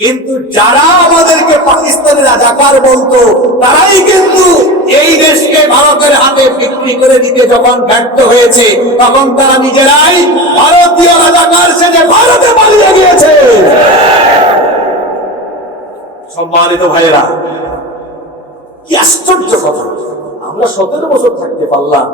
কিন্তু যারা আমাদেরকে পাকিস্তানের রাজাকার বলতো তারাই কিন্তু এই দেশকে ভারতের হাতে বিক্রি করে দিতে যখন ব্যর্থ হয়েছে তখন তারা নিজেরাই ভারতীয় রাজাকার সেজে ভারতে পালিয়ে গিয়েছে। সম্মানিত ভাইয়েরা, কি আশ্চর্য কথা! আমরা 17 বছর থাকতে পারলাম,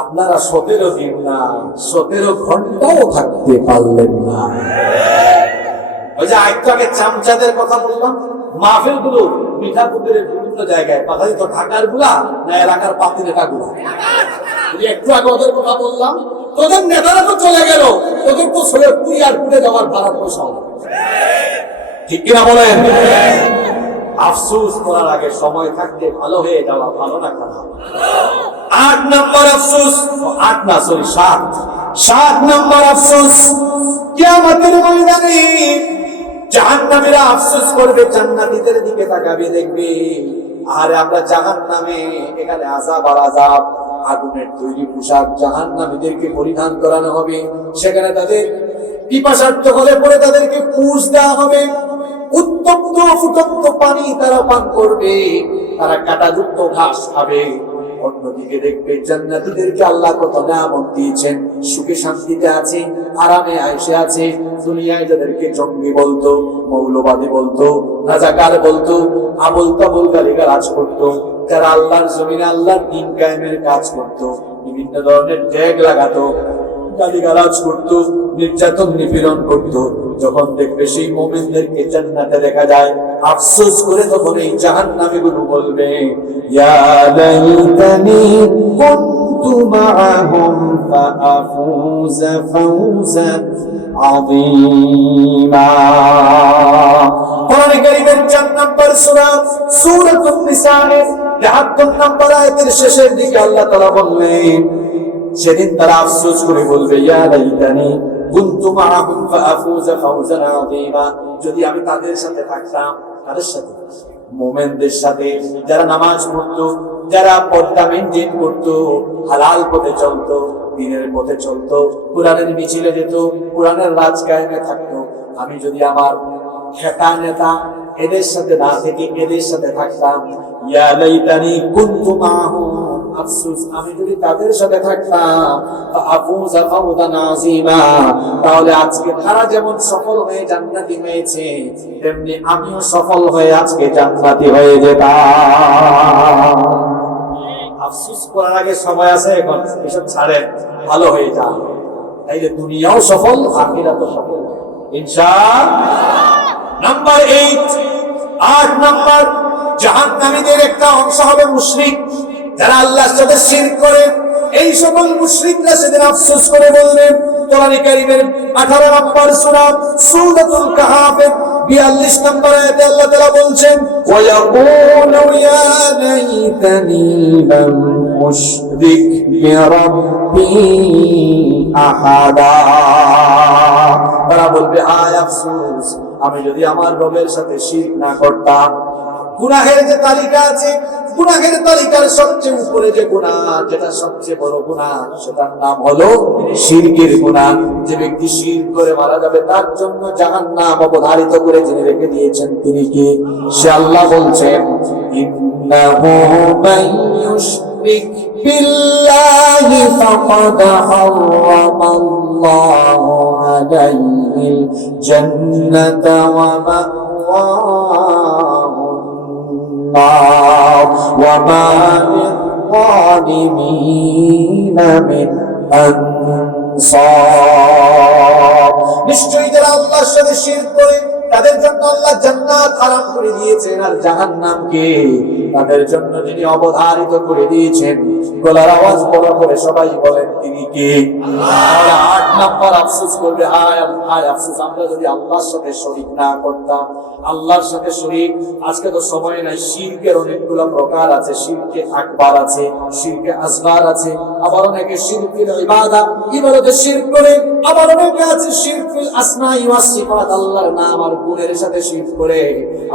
আপনারা 17 দিন না 17 ঘন্টাও থাকতে পারলেন না। ওই যে আগে চামচাদের কথা বললাম, মাহফিল গুলো মিঠাপুকুরের বিভিন্ন জায়গায় পাঠাই তো, ঢাকার গুলা না এলাকার পাতিনেতা গুলা? একটু আগে ওদের কথা বললাম, তোদের নেতারা তো চলে গেল, তোদের তো সৈয়দপুরি আর পুড়ে যাওয়ার ভাড়া পয়সা হবে, ঠিক কিনা বলেন? আফসোস করার আগে সময় থাকতে ভালো হয়ে যাওয়া ভালো না খারাপ? 8 নম্বর আফসোস, 7 নম্বর আফসোস, কিয়ামতের ময়দানে জাহান্নামীরা আফসোস করবে, জান্নাতীদের দিকে তাকাবে, দেখবে আরে আমরা জাহান্নামে, এখানে আযাব আর আযাব, আগুনের তৈরি পোশাক জাহান্নামীদেরকে পরিধান করানো হবে, সেখানে তাদের পিপাসার্থ হলে পরে তাদেরকে পুষ দেওয়া হবে, উত্তপ্ত ফুটন্ত পানি তারা পান করবে, তারা কাঁটাযুক্ত ঘাস খাবে। অন্যদিকে দেখবে জান্নাতীদেরকে আল্লাহ কত নিয়ামত দিয়েছেন, সুখে শান্তিতে আছে, আরামে আয়েশে আছে। দুনিয়ায় যাদেরকে জঙ্গি বলতো, মৌলবাদী বলতো, রাজাকার বলতো, আবল তাবল গালিগালাজ করতো, যারা আল্লাহর জমিনে আল্লাহর দ্বীন কায়েমের কাজ করতো, বিভিন্ন ধরনের ট্যাগ লাগাতো, গালিগালাজ করতো, নির্যাতন নিপীড়ন করতো, যখন দেখবে সেই মুমিনদেরকে জান্নাতে দেখা যায়, আফসোস করে তখন এই জাহান্নামীগুলো বলবে, ইয়া লাইতানি কুনতু মাআহুম ফাআফুযা ফাওজান আযীমা। কোরআন কারীমের 4 নম্বর সূরা সূরাতুন নিসার 73 নম্বর আয়াতের শেষের দিকে আল্লাহ তাআলা বললেন, সেদিন তারা আফসোস করে বলবে, ইয়া লাইতানি কুনতু মাআহুম ফাআফুযা ফাওজান আযীমা, যদি আমি তাদের সাথে থাকতাম। তাদের সাথে? মুমিনদের সাথে, যারা নামাজ পড়তো, যারা পর্দা মেইনটেইন করতো, হালাল পথে চলতো, দ্বীনের পথে চলতো, কোরআনের মিছিলে যেত, কোরআনের রাজ কায়েমে থাকতো। আমি যদি আমার খেতা নেতা এদের সাথে না থেকে এদের সাথে থাকতাম, ইয়া লাইতানি কুনতু মাআহুম, আফসোস আমি যদি তাদের সাথে থাকতাম, ফাআফুযা ফাওজান আযীমা, তাহলে আজকে তারা যেমন সফল হয়ে জান্নাতি হয়েছে, তেমনি আমিও সফল হয়ে আজকে জান্নাতি হয়ে যেতাম। আফসোস করার আগে সময় আছে, এখন এসব ছাড়েন, ভালো হয়ে যান, তাইলে দুনিয়াও সফল, আখিরাতও সফল ইনশাআল্লাহ। নাম্বার 8 নম্বর, জাহান্নামীদের একটা অংশ হবে মুশরিক, যারা আল্লাহর সাথে শিরক করে। এই সকল মুশরিকরা সেদিন আফসোস করে বলবেন, কোরআন কারীমের 18 নম্বর সূরা সূরাতুল কাহফের 42 নম্বর আয়াতে আল্লাহ তাআলা বলছেন, ওয়া ইয়াকুলু ইয়া লাইতানি লাম উশরিক বিরাব্বি আহাদা, তারা বলবে, হায় আফসোস, আমি যদি আমার রবের সাথে শিরক না করতাম। গুনাহের যে তালিকা আছে, গুনাহের তালিকার সবচেয়ে উপরে যে গুনাহ, যেটা সবচেয়ে বড় গুনাহ, সেটার নাম হলো শিরকের গুনাহ। যে ব্যক্তি শিরক করে মারা যাবে তার জন্য জাহান্নাম অবধারিত করে যিনি রেখে দিয়েছেন তিনি কি? সে আল্লাহ বলছেন, ইন্নাহু মান ইউশরিক বিল্লাহি ফাকাদ হারামাল্লাহু আলাইহিল জান্নাতা ওয়া মাওয়াহু وما للظالمين من أنصار। নিশ্চয়ই যারা আল্লাহর সাথে শিরক করে তাদের জন্য আল্লাহ জান্নাত হারাম করে দিয়েছেন, আর জাহান্নামকে তাদের জন্য যিনি অবধারিত করে দিয়েছেন। গলার আওয়াজ বড় করে সবাই বলেন, তিনি কে? আল্লাহ। 8 নম্বর আফসোস করবে, হায় আফসোস, আমরা যদি আল্লাহর সাথে শরীক না করতাম। আল্লাহর সাথে শরীক, আজকে তো সময় নাই, শিরকের অনেকগুলো প্রকার আছে, শিরকে আকবার আছে, শিরকে আসগার আছে, আবার অনেকে শিরকুল ইবাদতে শিরক করে, আবার অনেকে আছে শিরকুল আসমাই ওয়াস সিফাত, আল্লাহর নাম আর গুণের সাথে শিরক করে,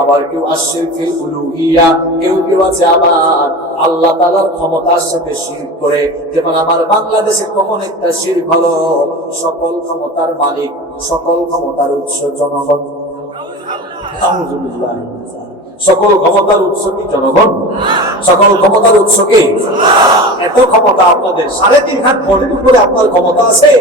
আবার কেউ আশিরকুল উলুহিয়া, কেউ আছে আবার আল্লাহ তাআলার ক্ষমতার সাথে শিরক করে। যেমন আমার বাংলাদেশে কমন একটা শিরক হলো, সকল ক্ষমতার মালিক, সকল ক্ষমতার উৎস জনগণ। আলহামদুলিল্লাহ। সকল ক্ষমতার উৎস কি জনগণ? সকল ক্ষমতার উৎস কি? এত ক্ষমতা আপনাদের, 3.5 হাত বডির উপরে আপনার ক্ষমতা আছে।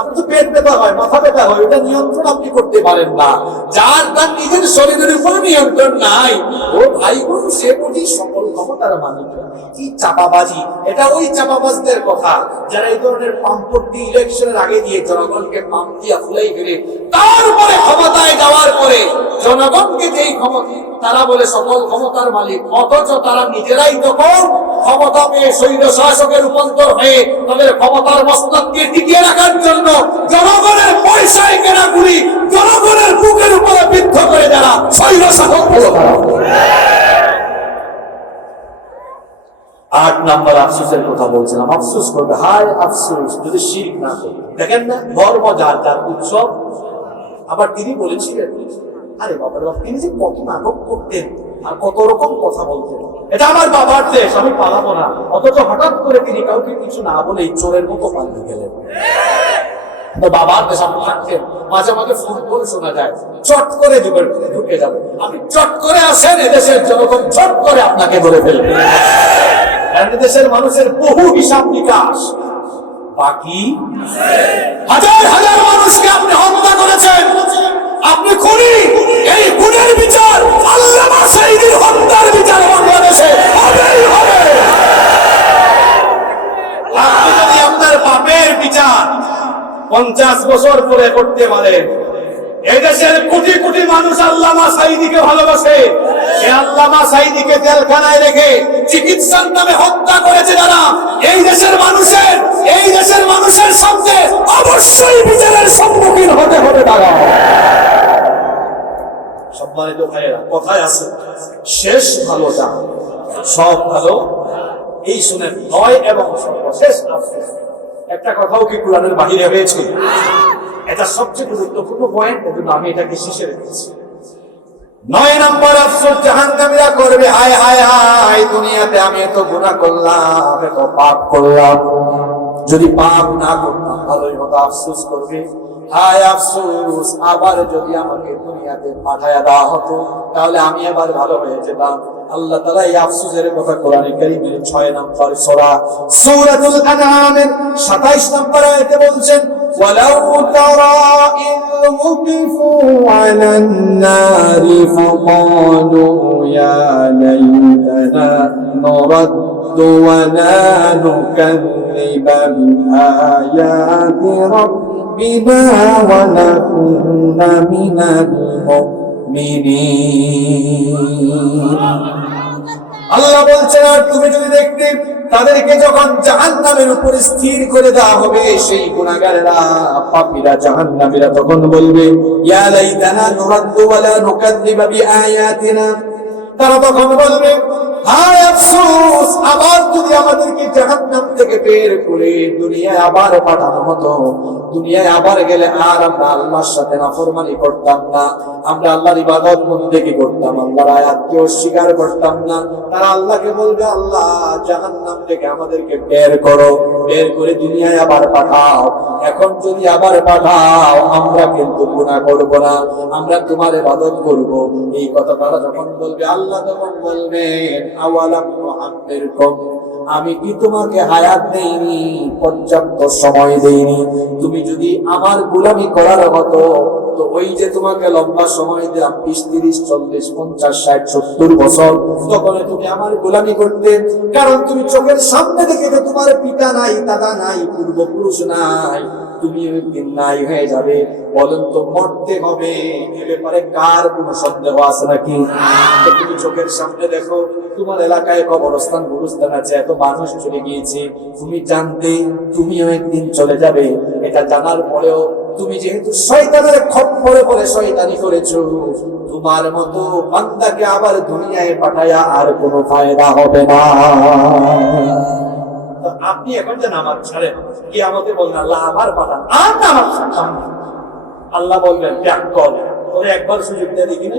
আপনি তো পেট ব্যথা হয়, মাথা ব্যথা হয়, এটা নিয়ন্ত্রণ আপনি করতে পারেন না। যার তার নিজের শরীরের উপর নিয়ন্ত্রণ নাই, ও ভাই বোন, সে বুঝি সকল ক্ষমতার মালিক। কি চাপাবাজি! এটা ওই চাপাবাজদের কথা যারা এই ধরনের পাম্পটি ইলেকশনের আগে দিয়ে জনগণকে পাম্প দিয়া ফুলাই ফেলে, তারপরে ক্ষমতায় যাওয়ার পরে জনগণকে যেই ক্ষমতা তারা বলে সকল ক্ষমতার মালিক, অথচ তারা নিজেরাই তখন ক্ষমতা পেয়ে স্বৈর শাসকে রূপান্তর হয়ে তাদের ক্ষমতার মস্তককে টিকিয়ে রাখার জন্য জনগণের পয়সায় কেনা গুলি জনগণের বুকের উপরে বিদ্ধ করে যারা স্বৈর শাসক হলো। 8 নাম্বার আফসোসের কথা বলছিলাম। আফসোস করবে, হায় আফসোস যদি শিরক না করে। দেখেন না, ধর্ম যার যার উৎসব। আবার তিনি বলেছিলেন, আরে বাবার বাবা, তিনি যে কত নাটক করতেন আর কত রকম কথা বলতেন, এটা আমার বাবার দেশ, আমি পালাবো না। অথচ হঠাৎ করে তিনি কাউকে কিছু না বলে চোরের মতো পালিয়ে গেলেন। বাবার দেশ আপনি থাকতেন, মাঝে মাঝে ফোন করে শোনা যায়, চট করে ঢুকে যাবে, আপনি চট করে আসেন, এদেশের জনগণ চট করে আপনাকে ধরে ফেলবে। দেশের মানুষের বহু হিসাব নিকাশ বাকি। হাজার হাজার মানুষকে আপনি হত্যা করেছেন, আপনি খুনি। এই খুনের বিচার, আল্লামা সাঈদীর হত্যার বিচার বাংলাদেশে হবেই হবে। আপনি যদি আপনার পাপের বিচার 50 বছর পরে করতে পারেন, এই দেশের কোটি কোটি মানুষ আল্লামা সাঈদীকে ভালোবাসে। এই আল্লামা সাঈদীকে জেলখানায় রেখে চিকিৎসার নামে হত্যা করেছে যারা, এই দেশের মানুষের সামনে অবশ্যই বিচারের সম্মুখীন হতে হবে তারা। সম্মানিত ভাইয়েরা, কথায় আছে শেষ ভালো যা সব ভালো, এই শুনে 9 এবং সর্বশেষ আফসোস। একটা কথাও কি কোরআনের বাহিরে হয়েছে? এটা সবচেয়ে গুরুত্বপূর্ণ পয়েন্ট, কিন্তু আমি এটাকে শেষে রেখেছি। 9 নম্বর আফসোস জাহান্নামীরা করবে, হায় হায় হায়, দুনিয়াতে আমি এত গুনাহ করলাম, এত পাপ করলাম, যদি পাপ না করতাম ভালোই হতো। আফসোস করবে, হায় আফসোস, আবার যদি আমাকে দুনিয়াতে পাঠায়া দেওয়া হতো তাহলে আমি আবার ভালো হয়ে যেতাম। আল্লাহ তাআলা এই আফসোসের কথা কোরআনে কারীমের 6 নম্বর সূরাতুল আনআমের 27 নম্বর আয়াতে বলছেন, ওয়ালাউ তারা ইয উকিফু আলান নারি ফাকালু ইয়া লাইতানা নুরাদ্দু ওয়া লা নুকাযযিবা বিআয়াতি রাব্বিনা ওয়া নাকুনা মিনাল মুমিনিন। আল্লাহ বলছেন, আর তুমি যদি দেখতে তাদেরকে যখন জাহান্নামের উপর স্থির করে দেওয়া হবে, সেই গুনাহগারেরা, পাপীরা, জাহান্নামীরা তখন বলবে, ইয়া লাইতানা নুরাদ্দু ওয়া লা নুকাযযিবা বিআয়াতিনা। তারা তখন বলবে, হায় আফসোস, আবার যদি আমাদেরকে জাহান্নাম থেকে বের করে দুনিয়ায় আবার পাঠানো হতো, দুনিয়ায় আবার গেলে আর আমরা আল্লাহর সাথে নাফরমানি করতাম না, আমরা আল্লাহর ইবাদত বন্দেগী করতাম, আল্লাহর আয়াতকে অস্বীকার করতাম না। তারা আল্লাহকে বলবে, আল্লাহ জাহান্নাম থেকে আমাদেরকে বের করো, বের করে দুনিয়ায় আবার পাঠাও। এখন যদি আবার পাঠাও, আমরা কিন্তু গুনাহ করব না, আমরা তোমার ইবাদত করব। এই কথা তারা যখন বলবে, আল্লাহ তখন বলবেন, আওয়ালাম নুআম্মিরকুম, আমি কি তোমাকে হায়াত দেইনি, পর্যাপ্ত সময় দেইনি? তুমি যদি আমার গোলামি করার মতো, তো ওই যে তোমাকে লম্বা সময় দিলাম 20, 30, 40, 50, 60, 70 বছর, তখন তুমি আমার গোলামি করতে। কারণ তুমি চোখের সামনে দেখে যে তোমার পিতা নাই, দাদা নাই, পূর্বপুরুষ নাই, তুমি একদিন নাই হয়ে যাবে। বলেন তো, মরতে হবে, এ ব্যাপারে কার কোনো সন্দেহ আছে নাকি? তুমি চোখের সামনে দেখো তোমার এলাকায় কবরস্থান গুরুস্থান আছে, এত মানুষ চলে গিয়েছে, তুমি জানতে তুমিও একদিন চলে যাবে। এটা জানার পরেও তুমি যেহেতু শয়তানের খপ্পরে পড়ে শয়তানি করেছো, তোমার মতো বান্দাকে আবার দুনিয়ায় পাঠায়া আর কোনো ফায়দা হবে না। আপনি এখন যে নামাজ ছাড়েন, কিয়ামতে বলবেন, আল্লাহ আবার পাঠান, আর নামাজ ছাড়তাম না। আল্লাহ বলবেন, ত্যাগ কর, তোরে একবার সুযোগ দিয়ে দেখি না?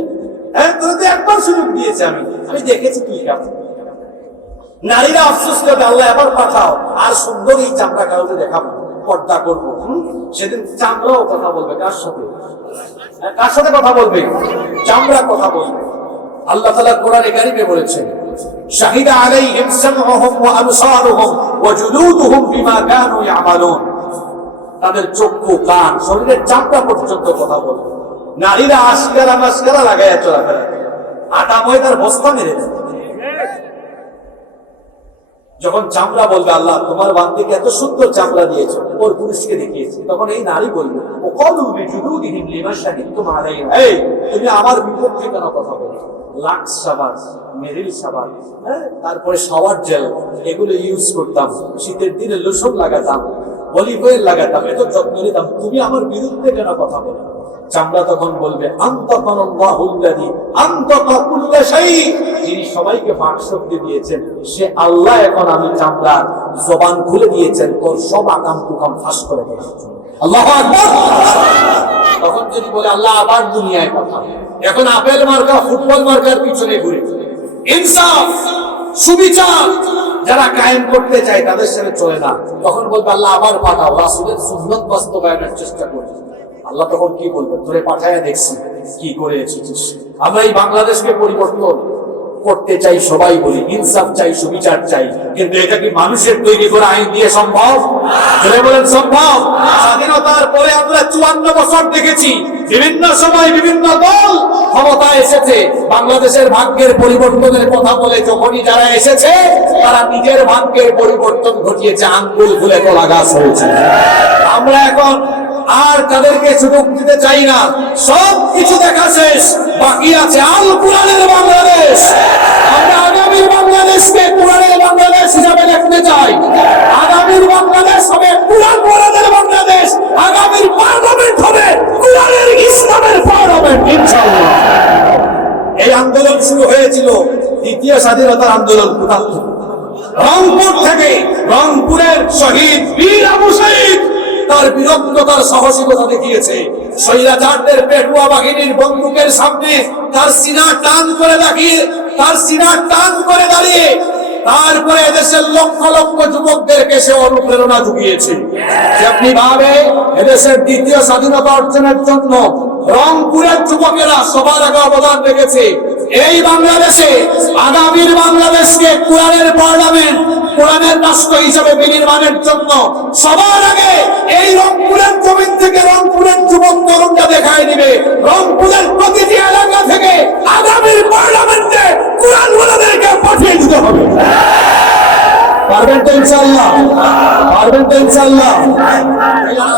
হ্যাঁ, তোরে তো একবার সুযোগ দিয়েছে, আমি দেখেছি তুই কেমন। নারীরা আফসোস করবে, আল্লাহ এবার পাঠাও, আর সুন্দর এই চামড়া কাউকে দেখাবো, পর্দা করবো। সেদিন চামড়াও কথা বলবে কার সাথে? কার সাথে কথা বলবে? চামড়া কথা বলবে। আল্লাহ তাআলা কোরআনে কারীমে বলেছেন, শাহিদা আলাইহিম সামউহুম ওয়া আবসারুহুম ওয়া জুলুদুহুম বিমা কানু ইয়ামালুন। তাদের চক্ষু, কান, শরীরের চামড়া পর্যন্ত কথা বলবে। নারীরা আশকারা মাসকারা লাগায়া চলাফেরা, আটা ময়দার বস্তা মেরে দেয়। যখন চামড়া বলবে, আল্লাহ তোমার বান্দিকে এত সুন্দর চামড়া দিয়েছে, ওর পুরুষকে দেখিয়েছে, তখন এই নারী বলবে, ও কলু বিজুলুদিহিম লিমা শাহিদতুম আলাইহিম, এই তুমি আমার বিপক্ষে কেন কথা বলো? লাক্স সাবান, মেরিল সাবান, তারপরে শাওয়ার জেল, এগুলো ইউজ করতাম, শীতের দিনে লোশন লাগাতাম, অলিভ অয়েল লাগাতাম, এত যত্ন নিতাম, তুমি আমার বিরুদ্ধে কেন কথা বলো? চামড়া তখন বলবে, আনতাকাল্লাহুল্লাযী আনতাকা কুল্লা শাই, যিনি সবাইকে বাকশক্তি দিয়েছেন সে আল্লাহ। এখন আমি চামড়া জবান খুলে দিয়েছেন তোর সব আকাম কুকাম ফাঁস করে দেওয়ার জন্য। আল্লাহু আকবার। তখন যদি বলে, আল্লাহ আবার দুনিয়ায় কথা, এখন আপেল মার্কা ফুটবল মার্কার পিছনে ঘুরে। ইনসাফ, সুবিচার যারা কায়েম করতে চায় তাদের সাথে চলে না, তখন বলবে, আল্লাহ আবার পাঠাও, রাসূলের সুন্নাত বাস্তবায়নের চেষ্টা করবে। আল্লাহ তখন কি বলবে? তোরে পাঠায়া দেখছি কি করে এসেছিস। আমরা এই বাংলাদেশকে পরিবর্তন করতে চাই, সবাই বলি ইনসাফ চাই, সুবিচার চাই, কিন্তু এটা কি মানুষের তৈরি করা আইন দিয়ে সম্ভব? বলেন সম্ভব? স্বাধীনতার পরে আমরা 54 বছর দেখেছি বিভিন্ন সময় বিভিন্ন দল ক্ষমতায় এসেছে, বাংলাদেশের ভাগ্যের পরিবর্তনের কথা বলে যখনই যারা এসেছে তারা নিজের ভাগ্যের পরিবর্তন ঘটিয়েছে, আঙ্গুল ফুলে তোলা গাছ হয়েছে। আমরা এখন আর তাদেরকে সুযোগ দিতে চাই না, সব কিছু দেখা শেষ, বাকি আছে আল কোরআনের বাংলাদেশ। আমরা আগামীর বাংলাদেশকে কোরআনের বাংলাদেশ হিসাবে দেখতে চাই। আগামীর বাংলাদেশ হবে কোরআন কোরআনের বাংলাদেশ, আগামীর পার্লামেন্ট হবে কোরআনের ইসলামের পার্লামেন্ট ইনশাআল্লাহ। এই আন্দোলন শুরু হয়েছিল দ্বিতীয় স্বাধীনতার আন্দোলন কোথাও থেকে? রংপুর থেকে। রংপুরের শহীদ বীর আবু সাঈদ তার বীরত্বতার সাহসিকতা দেখিয়েছে। স্বৈরাচারদের পেটুয়া বাহিনীর বন্দুকের সামনে তার সিনা টান করে দাঁড়িয়ে তারপরে এদেশের লক্ষ লক্ষ যুবকদেরকে সে অনুপ্রেরণা জুগিয়েছে। আপনি ভাবে এদেশের দ্বিতীয় স্বাধীনতা অর্জনের জন্য রংপুরের যুবকেরা সবার আগে অবদান রেখেছে। এই বাংলাদেশে আগামীর বাংলাদেশকে কোরআনের পার্লামেন্ট, কোরআনের রাষ্ট্র হিসেবে বিনির্মাণের জন্য সবার আগে এই রংপুরের জমিন থেকে রংপুরের যুবক তরুণরা দেখায় দিবে। রংপুরের প্রতিটি এলাকা থেকে আগামীর পার্লামেন্টে কোরআন ওয়ালাদেরকে পাঠিয়ে দিতে হবে। পারবেন তো ইনশাআল্লাহ? পারবেন তো ইনশাআল্লাহ?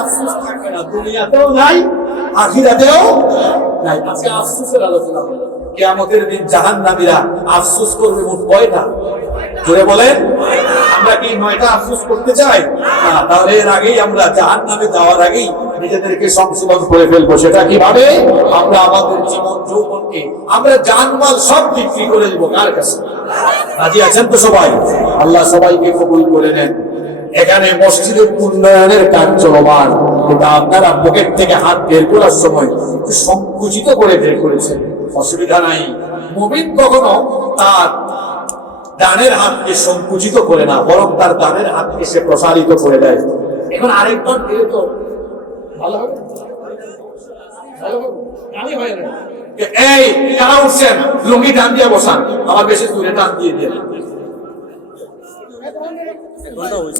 আফসোস থাকবে না, দুনিয়াতেও নাই, আখিরাতেও নাই। আজকে আফসোসের আলোচনা হলো। কিয়ামতের দিন জাহান্নামীরা আফসোস করবে মোট কয়টা? জোরে বলেন। আমরা কি 9টা আফসোস করতে চাই? না, তাহলে এর আগেই আমরা জাহান্নামে যাওয়ার আগেই নিজেদেরকে সংশোধন করে ফেলবো। সেটা কিভাবে? আমরা আমাদের জীবন যৌবনকে, আমরা জানমাল সব বিক্রি করে দিব কার কাছে? রাজি আছেন তো সবাই? আল্লাহ সবাইকে কবুল করে নেন। এখানে মসজিদের উন্নয়নের কাজ চলমান, এটা আপনারা পকেট থেকে হাত বের করার সময় একটু সংকুচিত করে বের করেছেন, অসুবিধা নাই। মুমিন কখনো তার ডানের হাতকে সংকুচিত করে না, বরং তার ডানের হাতকে সে প্রসারিত করে দেয়। এখন আরেকবার দিলে তো ভালো হবে। এই যারা উঠছেন লুঙ্গি টান দিয়ে বসান, আবার বেশি দূরে টান দিয়ে দিয়ে।